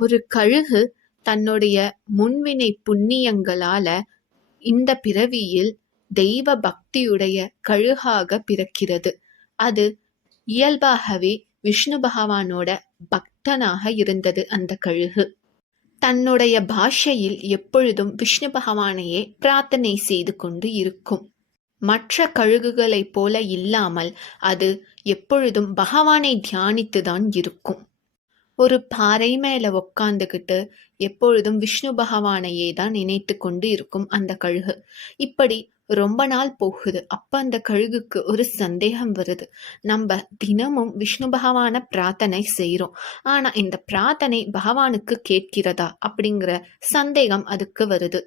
ஒரு கழுகு தன்னுடைய முன்வினை புண்ணியங்களால இந்த பிறவியில் தெய்வ பக்தியுடைய கழுகாக பிறக்கிறது. அது இயல்பாகவே விஷ்ணு பகவானோட பக்தனாக இருந்தது. அந்த கழுகு தன்னுடைய பாஷையில் எப்பொழுதும் விஷ்ணு பகவானையே பிரார்த்தனை செய்து கொண்டு இருக்கும். மற்ற கழுகுகளைப் போல இல்லாமல் அது எப்பொழுதும் பகவானை தியானித்துதான் இருக்கும். ஒரு பாறை மேல உக்காந்துகிட்டு எப்பொழுதும் விஷ்ணு பகவானையே தான் நினைத்து கொண்டு இருக்கும் அந்த கழுகு. இப்படி ரொம்ப நாள் போகுது. அப்ப அந்த கழுகுக்கு ஒரு சந்தேகம் வருது. நம்ம தினமும் விஷ்ணு பகவான பிரார்த்தனை செய்யறோம், ஆனா இந்த பிரார்த்தனை பகவானுக்கு கேட்கிறதா அப்படிங்கிற சந்தேகம் அதுக்கு வருது.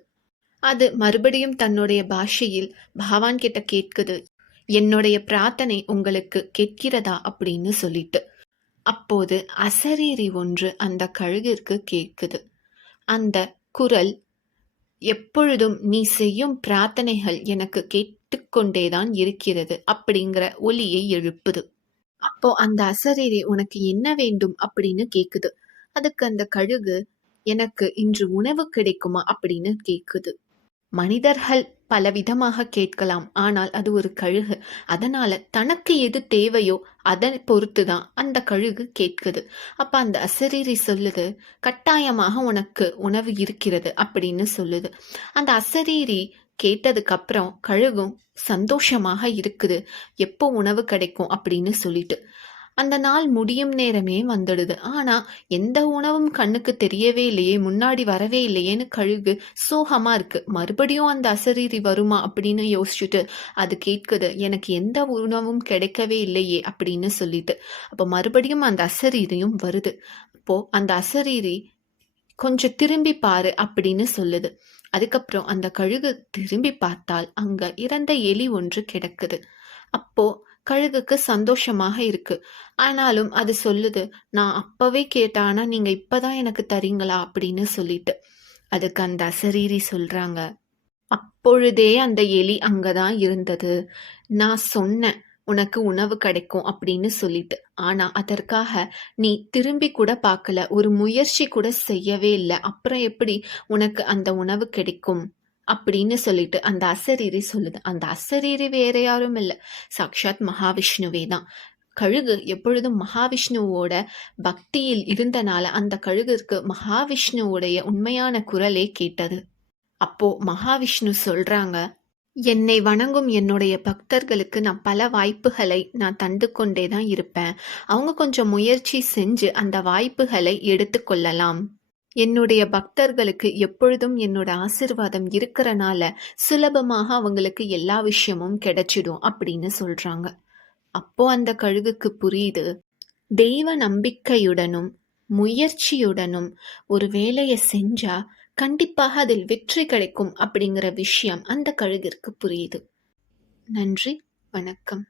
அது மறுபடியும் தன்னுடைய பாஷையில் பகவான் கிட்ட கேட்குது, என்னுடைய பிரார்த்தனை உங்களுக்கு கேட்கிறதா அப்படின்னு சொல்லிட்டு. அப்போது அசரீரி ஒன்று அந்த கழுகிற்கு கேட்குது. அந்த குரல், எப்பொழுதும் நீ செய்யும் பிரார்த்தனைகள் எனக்கு கேட்டுக்கொண்டேதான் இருக்கிறது அப்படிங்கிற ஒலியை எழுப்புது. அப்போ அந்த அசரீரி, உனக்கு என்ன வேண்டும் அப்படின்னு கேக்குது. அதுக்கு அந்த கழுகு, எனக்கு இன்று உணவு கிடைக்குமா அப்படின்னு கேக்குது. மனிதர்கள் பலவிதமாக கேட்கலாம், ஆனால் அது ஒரு கழுகு. அதனால தனக்கு எது தேவையோ அதை பொறுத்துதான் அந்த கழுகு கேட்குது. அப்ப அந்த அசரீரி சொல்லுது, கட்டாயமாக உனக்கு உணவு இருக்கிறது அப்படின்னு சொல்லுது. அந்த அசரீரி கேட்டதுக்கு அப்புறம் கழுகும் சந்தோஷமாக இருக்குது, எப்போ உணவு கிடைக்கும் அப்படின்னு சொல்லிட்டு. அந்த நாள் முடியும் நேரமே வந்துடுது. ஆனா எந்த உணவும் கண்ணுக்கு தெரியவே இல்லையே, முன்னாடி வரவே இல்லையேன்னு கழுகு சோகமா இருக்கு. மறுபடியும் அந்த அசரீரி வருமா அப்படின்னு யோசிச்சுட்டு அது கேட்குது, எனக்கு எந்த உணவும் கிடைக்கவே இல்லையே அப்படின்னு சொல்லிட்டு. அப்போ மறுபடியும் அந்த அசரீரியும் வருது. அப்போ அந்த அசரீரி, கொஞ்சம் திரும்பி பாரு அப்படின்னு சொல்லுது. அதுக்கப்புறம் அந்த கழுகு திரும்பி பார்த்தால் அங்க இறந்த எலி ஒன்று கிடக்குது. அப்போ கழுகுக்கு சந்தோஷமாக இருக்கு. ஆனாலும் அது சொல்லுது, நான் அப்பவே கேட்டானா நீங்க இப்பதான் எனக்கு தரீங்களா அப்படின்னு சொல்லிட்டு. அதுக்கு அந்த அசரீரி சொல்றாங்க, அப்பொழுதே அந்த எலி அங்கதான் இருந்தது. நான் சொன்னேன் உனக்கு உணவு கிடைக்கும் அப்படின்னு சொல்லிட்டு. ஆனா அதற்காக நீ திரும்பி கூட பார்க்கல, ஒரு முயற்சி கூட செய்யவே இல்லை. அப்புறம் எப்படி உனக்கு அந்த உணவு கிடைக்கும் அப்படின்னு சொல்லிட்டு அந்த அசரீரி சொல்லுது. அந்த அசரீரி வேற யாரும் இல்லை, சாக்ஷாத் மகாவிஷ்ணுவே தான். கழுகு எப்பொழுதும் மகாவிஷ்ணுவோட பக்தியில் இருந்தனால அந்த கழுகுக்கு மகாவிஷ்ணுவோடைய உண்மையான குரலே கேட்டது. அப்போ மகாவிஷ்ணு சொல்றாங்க, என்னை வணங்கும் என்னுடைய பக்தர்களுக்கு நான் பல வாய்ப்புகளை நான் தந்து கொண்டே தான் இருப்பேன். அவங்க கொஞ்சம் முயற்சி செஞ்சு அந்த வாய்ப்புகளை எடுத்துக்கொள்ளலாம். என்னுடைய பக்தர்களுக்கு எப்பொழுதும் என்னோட ஆசிர்வாதம் இருக்கிறனால சுலபமாக அவங்களுக்கு எல்லா விஷயமும் கிடைச்சிடும் அப்படின்னு சொல்றாங்க. அப்போ அந்த கழுகுக்கு புரியுது, தெய்வ நம்பிக்கையுடனும் முயற்சியுடனும் ஒரு வேலையை செஞ்சா கண்டிப்பாக அதில் வெற்றி கிடைக்கும் அப்படிங்கிற விஷயம் அந்த கழுகிற்கு புரியுது. நன்றி, வணக்கம்.